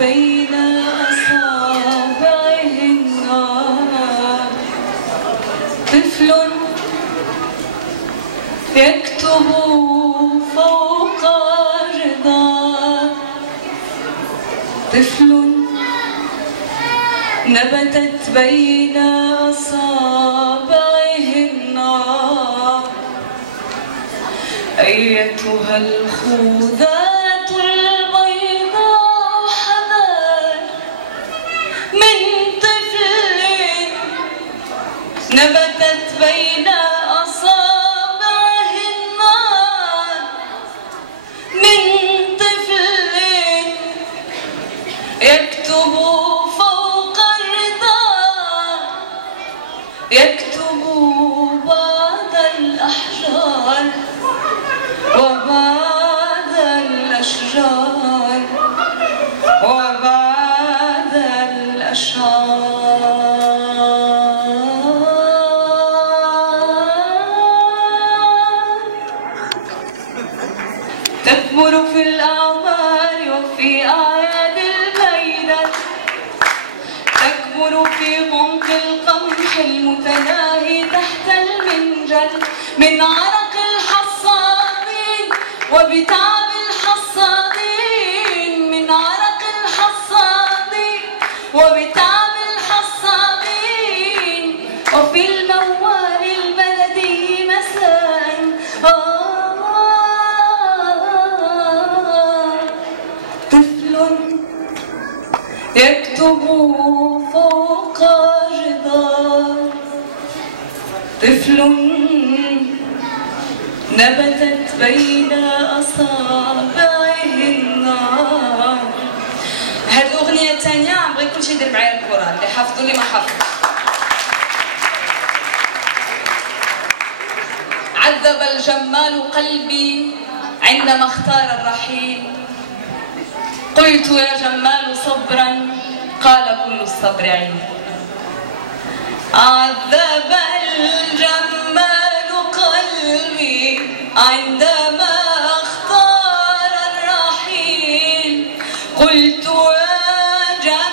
بين أصابعه النار. طفل يكتب فوق جدار. طفل نبتت بين أصابعه النار. أيتها الخوذات البيضاء حذار من طفل نبتت بين أصابعه النار. من طفل يكتب فوق الرداء. يكتب بعد الأحجار وبعد الأشجار وبعد الأشعار. تكبر في الأعمار وفي أعياد الميلاد. تكبر في عمق القمح المتناهي تحت المنجل من عرق الحصادين وبتعب الحصادين. من عرق الحصادين وبتعب الحصادين. وفي الموال البلدي مساء طفل يكتب فوق جدار. طفل نبتت بين أصابعه النار. هاد الأغنية الثانية بغي كلشي يدير معايا الكورال، اللي حافظوا اللي ما حافظ. عذب الجمال قلبي عندما اختار الرحيل. قلت يا جمال صبرا قال كل الصبر عين. عذب الجمال قلبي عندما اختار الرحيل. قلت يا جمال